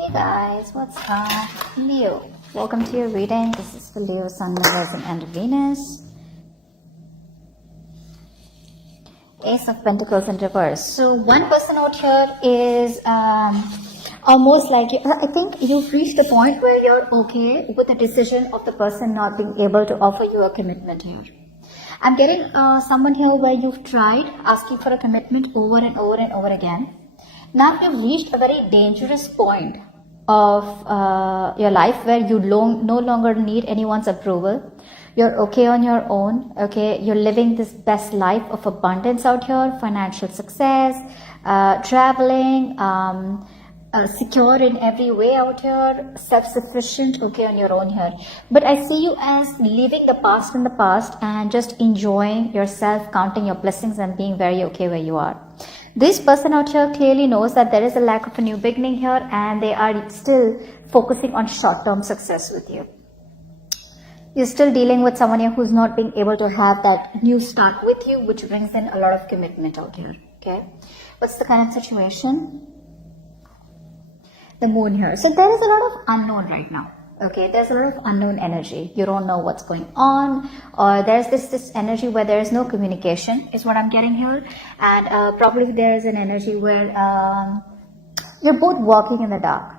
Hey guys, what's up? Leo. Welcome to your reading. This is for Leo, Sun, Moon, Rising, and Venus. Ace of Pentacles in reverse. So one person out here is almost like, I think you've reached the point where you're okay with the decision of the person not being able to offer you a commitment here. I'm getting someone here where you've tried asking for a commitment over and over and over again. Now you've reached a very dangerous point of your life where you no longer need anyone's approval. You're okay on your own, okay? You're living this best life of abundance out here, financial success, traveling, secure in every way out here, self-sufficient, okay, on your own here. But I see you as leaving the past in the past and just enjoying yourself, counting your blessings and being very okay where you are. This person out here clearly knows that there is a lack of a new beginning here and they are still focusing on short-term success with you. You're still dealing with someone here who's not being able to have that new start with you, which brings in a lot of commitment out here, okay? What's the current situation? The moon here. So there is a lot of unknown right now. Okay, there's a lot of unknown energy. You don't know what's going on, or there's this energy where there is no communication is what I'm getting here. And probably there's an energy where you're both walking in the dark.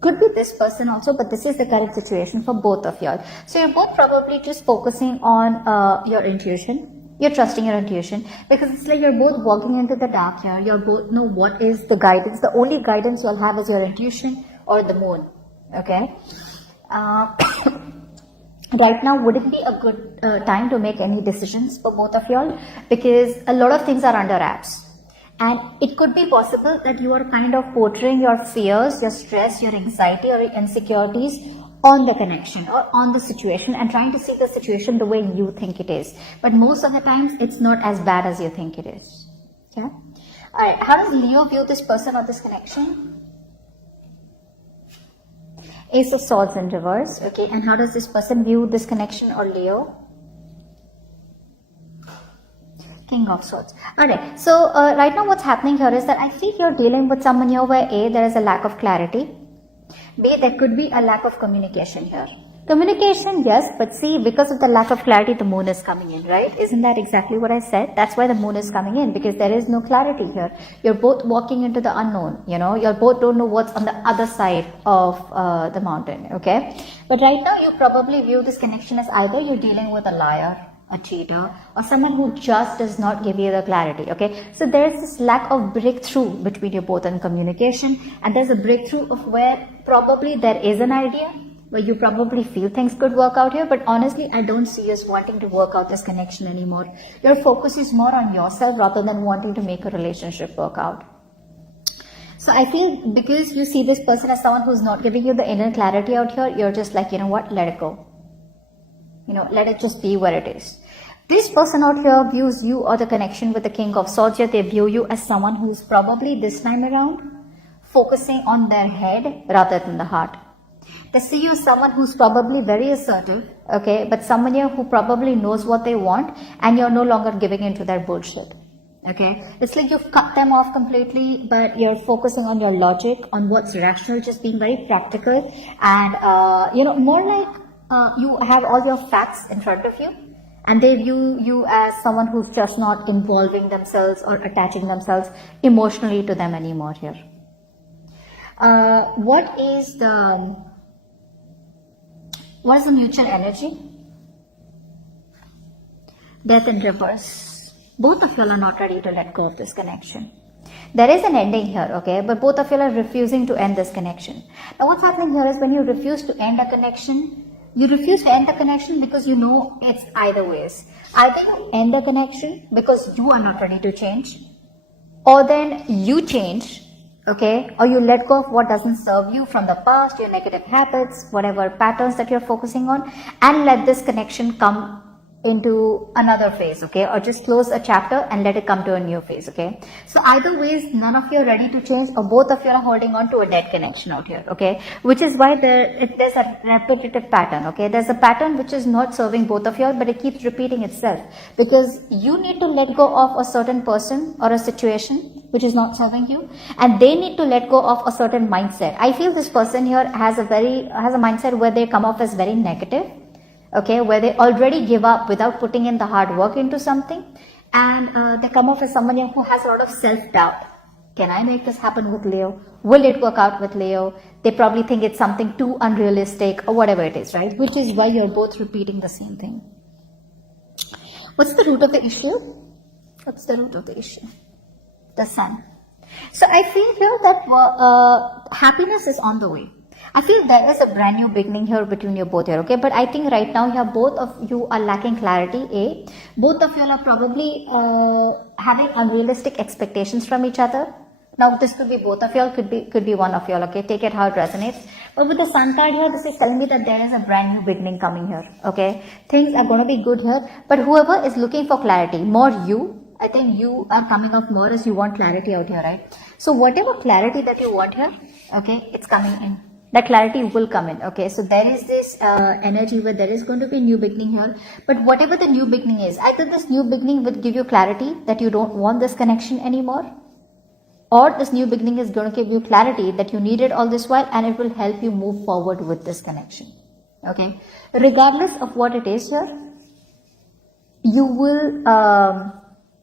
Could be this person also, but this is the current situation for both of y'all. So you're both probably just focusing on your intuition. You're trusting your intuition because it's like you're both walking into the dark here. You both know what is the guidance. The only guidance you'll have is your intuition or the moon. Okay. Right now wouldn't be a good time to make any decisions for both of y'all because a lot of things are under wraps. And it could be possible that you are kind of portraying your fears, your stress, your anxiety or your insecurities on the connection or on the situation and trying to see the situation the way you think it is. But most of the times, it's not as bad as you think it is. Okay? Alright, how does Leo view this person or this connection? Ace of Swords in reverse. Okay, and how does this person view this connection or Leo? King of Swords. Alright, so right now what's happening here is that I think you're dealing with someone here where A, there is a lack of clarity. B, there could be a lack of communication here. Communication, yes, but see, because of the lack of clarity, the moon is coming in, right? Isn't that exactly what I said? That's why the moon is coming in, because there is no clarity here. You're both walking into the unknown, you know, you both don't know what's on the other side of the mountain, okay? But right now, you probably view this connection as either you're dealing with a liar, a cheater, or someone who just does not give you the clarity, okay? So there's this lack of breakthrough between you both in communication, and there's a breakthrough of where probably there is an idea, where you probably feel things could work out here, but honestly, I don't see us wanting to work out this connection anymore. Your focus is more on yourself rather than wanting to make a relationship work out. So I feel because you see this person as someone who's not giving you the inner clarity out here, you're just like, you know what, let it go. You know, let it just be where it is. This person out here views you or the connection with the King of Swords here, they view you as someone who's probably this time around focusing on their head rather than the heart. They see you as someone who's probably very assertive, okay, but someone here who probably knows what they want and you're no longer giving into their bullshit, okay. It's like you've cut them off completely, but you're focusing on your logic, on what's rational, just being very practical and, you know, more like you have all your facts in front of you and they view you as someone who's just not involving themselves or attaching themselves emotionally to them anymore here. What is the mutual energy? Death in reverse. Both of you are not ready to let go of this connection. There is an ending here, okay, but both of you are refusing to end this connection. Now what's happening here is when you refuse to end a connection, you refuse to end the connection because you know it's either ways. Either you end the connection because you are not ready to change, or then you change, okay, or you let go of what doesn't serve you from the past, your negative habits, whatever patterns that you're focusing on, and let this connection come into another phase, okay, or just close a chapter and let it come to a new phase, okay. So either ways, none of you are ready to change, or both of you are holding on to a dead connection out here, okay, which is why there's a repetitive pattern, okay. There's a pattern which is not serving both of you, but it keeps repeating itself, because you need to let go of a certain person or a situation which is not serving you, and they need to let go of a certain mindset. I feel this person here has a mindset where they come off as very negative, okay, where they already give up without putting in the hard work into something, and they come off as someone who has a lot of self-doubt. Can I make this happen with Leo? Will it work out with Leo? They probably think it's something too unrealistic, or whatever it is, right? Which is why you're both repeating the same thing. What's the root of the issue? What's the root of the issue? The sun. So I feel here that happiness is on the way. I feel there is a brand new beginning here between you both here, okay? But I think right now here both of you are lacking clarity, A. Both of you are probably having unrealistic expectations from each other. Now this could be both of you, could be one of you, okay? Take it how it resonates. But with the sun card here, this is telling me that there is a brand new beginning coming here, okay? Things are going to be good here. But whoever is looking for clarity, more you, I think you are coming off more as you want clarity out here, right? So whatever clarity that you want here, okay, it's coming in. That clarity will come in, okay. So there is this energy where there is going to be a new beginning here. But whatever the new beginning is, either this new beginning will give you clarity that you don't want this connection anymore, or this new beginning is going to give you clarity that you needed all this while, and it will help you move forward with this connection, okay. Regardless of what it is here, you will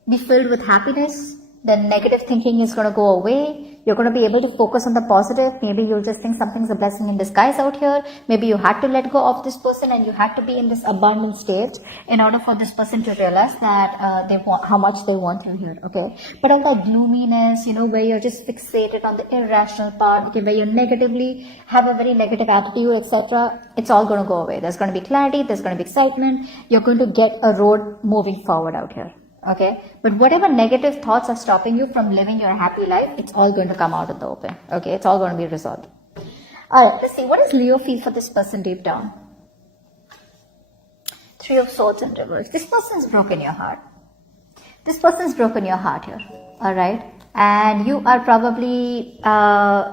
be filled with happiness. The negative thinking is going to go away. You're going to be able to focus on the positive. Maybe you'll just think something's a blessing in disguise out here. Maybe you had to let go of this person, and you had to be in this abundant state in order for this person to realize that they want how much they want you here, okay. But all that gloominess, where you're just fixated on the irrational part, okay, where you negatively have a very negative attitude, etc., it's all going to go away. There's going to be clarity. There's going to be excitement. You're going to get a road moving forward out here. Okay, but whatever negative thoughts are stopping you from living your happy life, it's all going to come out in the open. Okay, it's all going to be resolved. Alright, let's see. What does Leo feel for this person deep down? 3 of Swords in reverse. This person's broken your heart. This person's broken your heart here. Alright, and you are probably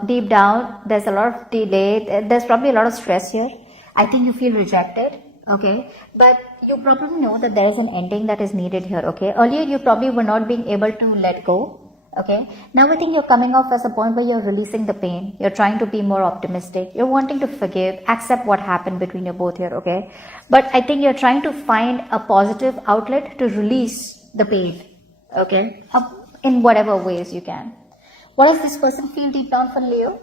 deep down, there's a lot of delay. There's probably a lot of stress here. I think you feel rejected. Okay, but you probably know that there is an ending that is needed here, okay. Earlier you probably were not being able to let go, okay. Now I think you're coming off as a point where you're releasing the pain. You're trying to be more optimistic. You're wanting to forgive, accept what happened between you both here, okay. But I think you're trying to find a positive outlet to release the pain, okay, in whatever ways you can. What does this person feel deep down for Leo?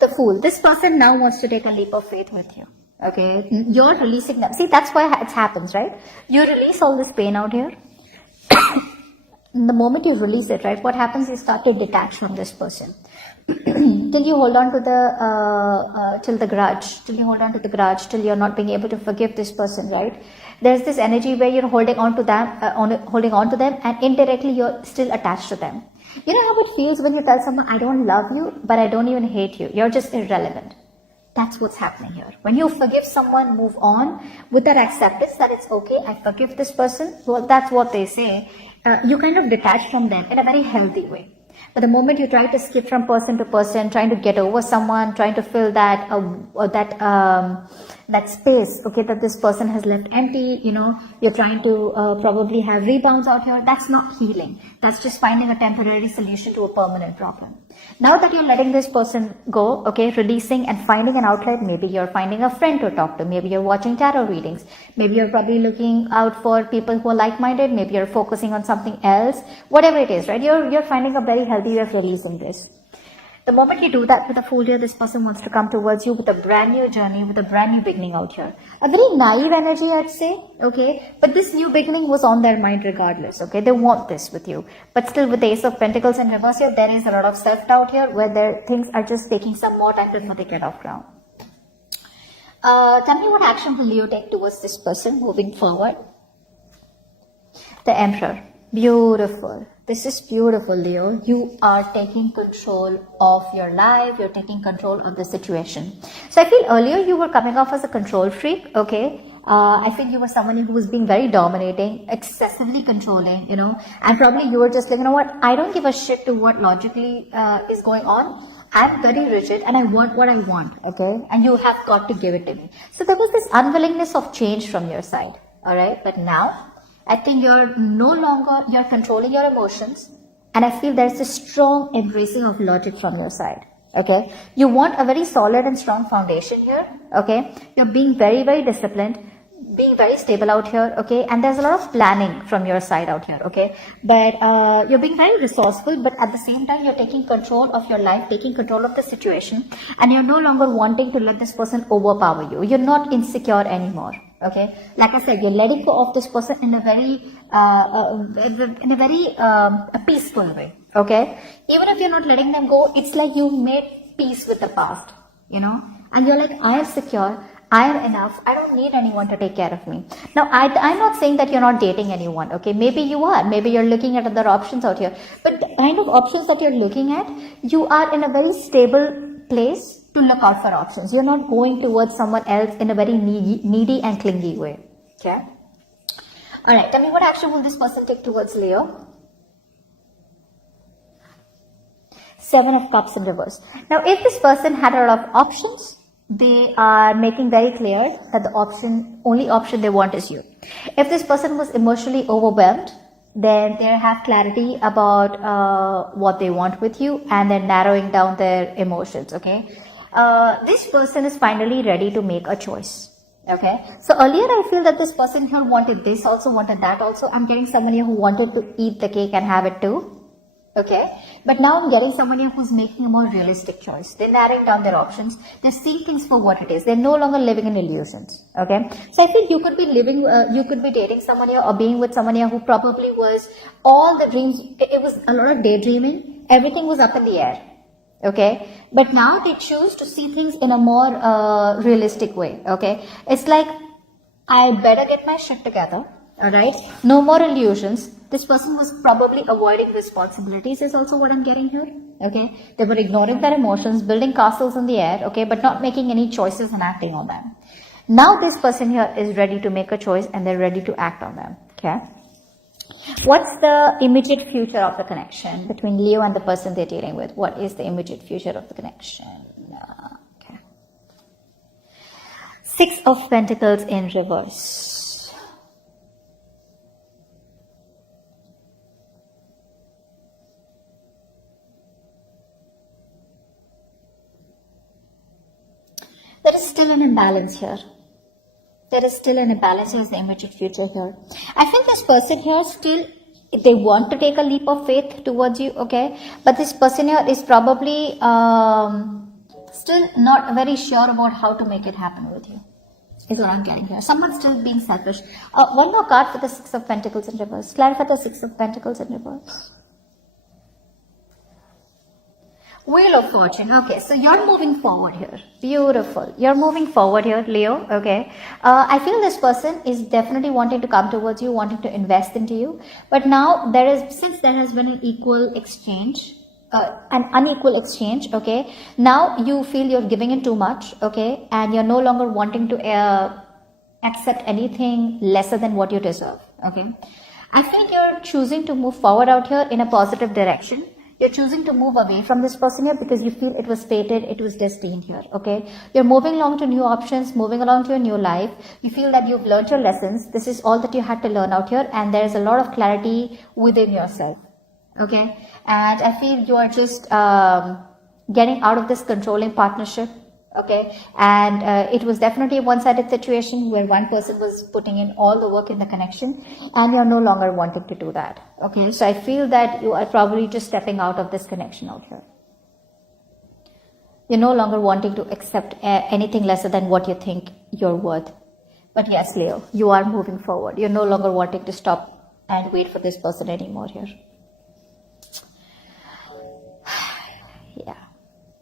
The Fool. This person now wants to take a leap of faith with you. Okay, you're releasing them. See, that's why it happens, right? You release all this pain out here. The moment you release it, right, what happens is you start to detach from this person. Till you hold on to the grudge, till you're not being able to forgive this person, right? There's this energy where you're holding on to them, and indirectly you're still attached to them. You know how it feels when you tell someone, I don't love you, but I don't even hate you. You're just irrelevant. That's what's happening here. When you forgive someone, move on with that acceptance that it's okay, I forgive this person. Well, that's what they say. You kind of detach from them in a very healthy way. But the moment you try to skip from person to person, trying to get over someone, trying to fill that space, okay, that this person has left empty, you're trying to probably have rebounds out here. That's not healing. That's just finding a temporary solution to a permanent problem. Now that you're letting this person go, okay, releasing and finding an outlet, maybe you're finding a friend to talk to, maybe you're watching tarot readings, maybe you're probably looking out for people who are like-minded, maybe you're focusing on something else, whatever it is, right? You're finding a very healthy way of releasing this. The moment you do that with a Fool here, this person wants to come towards you with a brand new journey, with a brand new beginning out here. A very naive energy, I'd say, okay? But this new beginning was on their mind regardless, okay? They want this with you. But still with the Ace of Pentacles in reverse here, there is a lot of self-doubt here where their things are just taking some more time before they get off ground. Tell me what action will Leo take towards this person moving forward? The Emperor. Beautiful. This is beautiful, Leo. You are taking control of your life. You're taking control of the situation. So I feel earlier you were coming off as a control freak, okay? I feel you were someone who was being very dominating, excessively controlling, and probably you were just like, you know what, I don't give a shit to what logically is going on. I'm very rigid and I want what I want, okay? And you have got to give it to me. So there was this unwillingness of change from your side, all right? But now, I think you're controlling your emotions, and I feel there's a strong embracing of logic from your side, okay? You want a very solid and strong foundation here, okay? You're being very, very disciplined, being very stable out here, okay? And there's a lot of planning from your side out here, okay? But you're being very resourceful, but at the same time, you're taking control of your life, taking control of the situation, and you're no longer wanting to let this person overpower you. You're not insecure anymore, okay? Like I said, you're letting go of this person in a very peaceful way, okay? Even if you're not letting them go, it's like you made peace with the past, and you're like, I am secure, I am enough, I don't need anyone to take care of me. Now, I'm not saying that you're not dating anyone, okay? Maybe you are, maybe you're looking at other options out here, but the kind of options that you're looking at, you are in a very stable place to look out for options. You're not going towards someone else in a very needy and clingy way, okay? Alright, tell me, what action will this person take towards Leo? 7 of Cups in reverse. Now, if this person had a lot of options, they are making very clear that the only option they want is you. If this person was emotionally overwhelmed, then they have clarity about what they want with you, and they're narrowing down their emotions, okay? This person is finally ready to make a choice, okay? So earlier I feel that this person here wanted this also, wanted that also. I'm getting someone here who wanted to eat the cake and have it too. Okay, but now I'm getting someone here who's making a more realistic choice. They're narrowing down their options. They're seeing things for what it is. They're no longer living in illusions. Okay, so I think you could be you could be dating someone here or being with someone here who probably was all the dreams. It was a lot of daydreaming. Everything was up in the air. Okay, but now they choose to see things in a more realistic way. Okay, it's like, I better get my shit together. Alright, no more illusions. This person was probably avoiding responsibilities is also what I'm getting here. Okay, they were ignoring their emotions, building castles in the air, okay, but not making any choices and acting on them. Now this person here is ready to make a choice and they're ready to act on them. Okay, what's the immediate future of the connection between Leo and the person they're dealing with? What is the immediate future of the connection? Okay, 6 of Pentacles in reverse. There is still an imbalance here. There is still an imbalance in the immediate future here. I think this person here still, they want to take a leap of faith towards you, okay? But this person here is probably still not very sure about how to make it happen with you, is what I'm getting here. Someone's still being selfish. One more card for the 6 of Pentacles in reverse. Clarify the 6 of Pentacles in reverse. Wheel of Fortune. Okay, so you're moving forward here. Beautiful. You're moving forward here, Leo. Okay. I feel this person is definitely wanting to come towards you, wanting to invest into you. But now since there has been an equal exchange, an unequal exchange, okay, now you feel you're giving in too much, okay, and you're no longer wanting to accept anything lesser than what you deserve, okay. I feel you're choosing to move forward out here in a positive direction. You're choosing to move away from this person here because you feel it was fated, it was destined here, okay? You're moving along to new options, moving along to a new life. You feel that you've learned your lessons. This is all that you had to learn out here, and there is a lot of clarity within yourself, okay? And I feel you are just getting out of this controlling partnership, okay? And it was definitely a one-sided situation where one person was putting in all the work in the connection, and you're no longer wanting to do that, okay? So I feel that you are probably just stepping out of this connection out here. You're no longer wanting to accept anything lesser than what you think you're worth. But yes, Leo, you are moving forward. You're no longer wanting to stop and wait for this person anymore here. Yeah.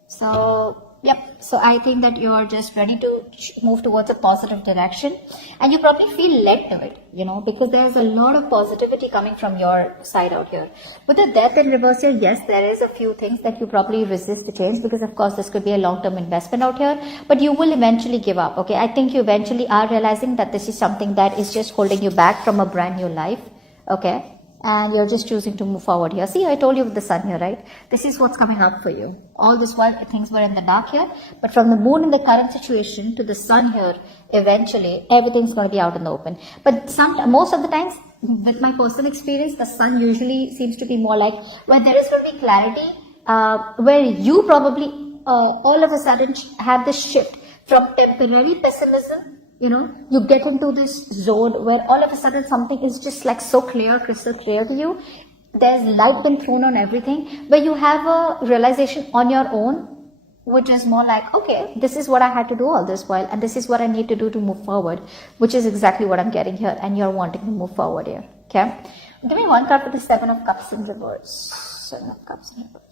So Yep. So I think that you're just ready to move towards a positive direction, and you probably feel led to it, because there's a lot of positivity coming from your side out here. With the death in reverse here, yes, there is a few things that you probably resist to change, because of course this could be a long-term investment out here, but you will eventually give up. Okay. I think you eventually are realizing that this is something that is just holding you back from a brand new life. Okay. And you're just choosing to move forward here. See, I told you with the sun here, right? This is what's coming up for you. All this while things were in the dark here, but from the moon in the current situation to the sun here, eventually everything's going to be out in the open. But most of the times, with my personal experience, the sun usually seems to be more like where there is going to be clarity, where you probably all of a sudden have this shift from temporary pessimism. You get into this zone where all of a sudden something is just like so clear, crystal clear to you. There's light been thrown on everything, where you have a realization on your own, which is more like, okay, this is what I had to do all this while, and this is what I need to do to move forward, which is exactly what I'm getting here, and you're wanting to move forward here. Okay? Give me one card for the Seven of Cups in reverse. Seven of Cups in reverse.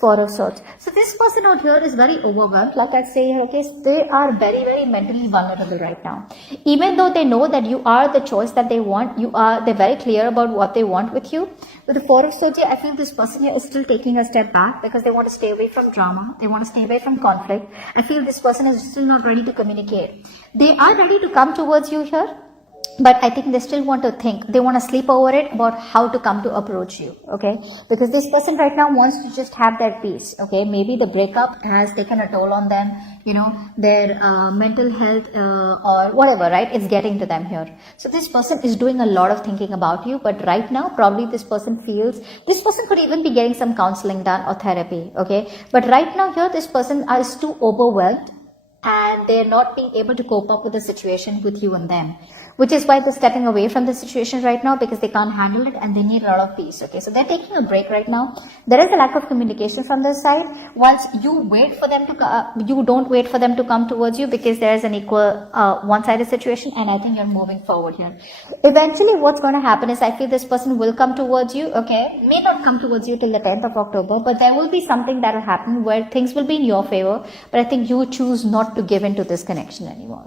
Four of Swords. So this person out here is very overwhelmed. Like I say here, okay, they are very, very mentally vulnerable right now. Even though they know that you are the choice that they want, they're very clear about what they want with you. With the Four of Swords here, I feel this person here is still taking a step back because they want to stay away from drama. They want to stay away from conflict. I feel this person is still not ready to communicate. They are ready to come towards you here, but I think they still want to think. They want to sleep over it about how to come to approach you, okay? Because this person right now wants to just have their peace, okay? Maybe the breakup has taken a toll on them, their mental health or whatever, right? It's getting to them here. So this person is doing a lot of thinking about you, but right now, probably this person could even be getting some counseling done or therapy, okay? But right now here, this person is too overwhelmed, and they're not being able to cope up with the situation with you and them, which is why they're stepping away from the situation right now, because they can't handle it and they need a lot of peace. Okay, so they're taking a break right now. There is a lack of communication from their side. Whilst you wait for them to, you don't wait for them to come towards you, because there is an equal one-sided situation, and I think you're moving forward here. Eventually, what's going to happen is I feel this person will come towards you. Okay, may not come towards you till the 10th of October, but there will be something that will happen where things will be in your favor. But I think you choose not to give in to this connection anymore.